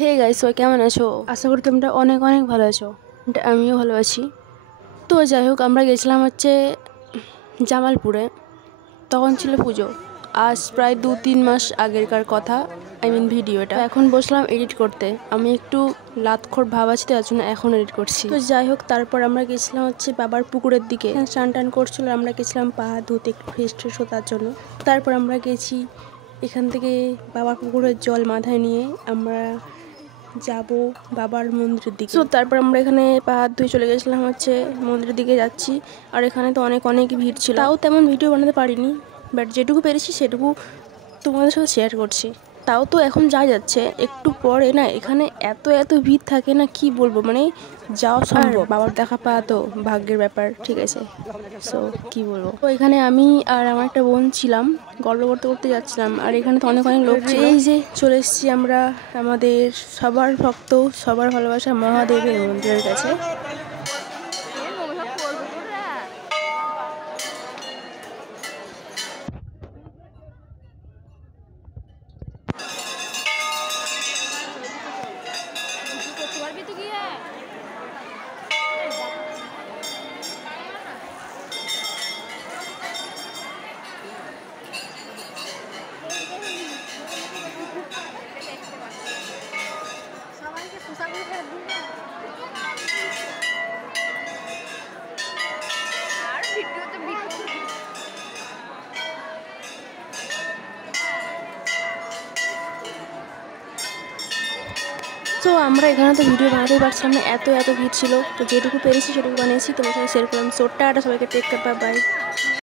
Hey guys, সবাই কেমন আছো? আশা করি তোমরা অনেক অনেক ভালো আছো। আমিও ভালো আছি। তো যাই হোক, আমরা গেছিলাম জামালপুরে। তখন ছিল পুজো। আজ প্রায় 2-3 মাস আগেরকার কথা। ভিডিওটা এখন বসলাম এডিট করতে। আমি একটু লাতখোর ভাব আছে, তার জন্য এখন এডিট করছি। তো যাই হোক, তারপর আমরা গেছিলাম বাবার পুকুরের দিকে। স্নান টান করছিল, আমরা গেছিলাম পা ধুতে, একটু ফ্রেশ ট্রেশ হতার জন্য। তারপর আমরা গেছি এখান থেকে বাবার পুকুরের জল মাথায় নিয়ে আমরা যাব বাবার মন্দিরের দিকে। তো তারপর আমরা এখানে পা হাত ধুয়ে চলে গেছিলাম মন্দিরের দিকে যাচ্ছি। আর এখানে তো অনেক অনেক ভিড় ছিল, তাও তেমন ভিডিও বানাতে পারিনি, বাট যেটুকু পেরেছি সেটুকু তোমাদের সাথে শেয়ার করছি। তাও তো এখন যাচ্ছে, একটু পরে না এখানে এত এত ভিড় থাকে না, কি বলবো, মানে যাওয়া সম্ভব। বাবার দেখা পাওয়া তো ভাগ্যের ব্যাপার, ঠিক আছে। সো কি বলবো, তো এখানে আমি আর আমার একটা বোন ছিলাম, গল্প করতে করতে যাচ্ছিলাম। আর এখানে তো অনেক অনেক লোক ছিল। এই যে চলে এসেছি আমরা আমাদের সবার ভক্ত, সবার ভালোবাসা মহাদেবের মন্দিরের কাছে। তো আমরা এখানে তো ভিডিও বানাতেই পারছিলাম না, এত এত ভিড় ছিল। তো যেটুকু পেরেছি সেটুকু বানিয়েছি, তোমার সাথে শেয়ার করলাম। ছোট্ট একটা সবাইকে টেক কেয়ার, বাই।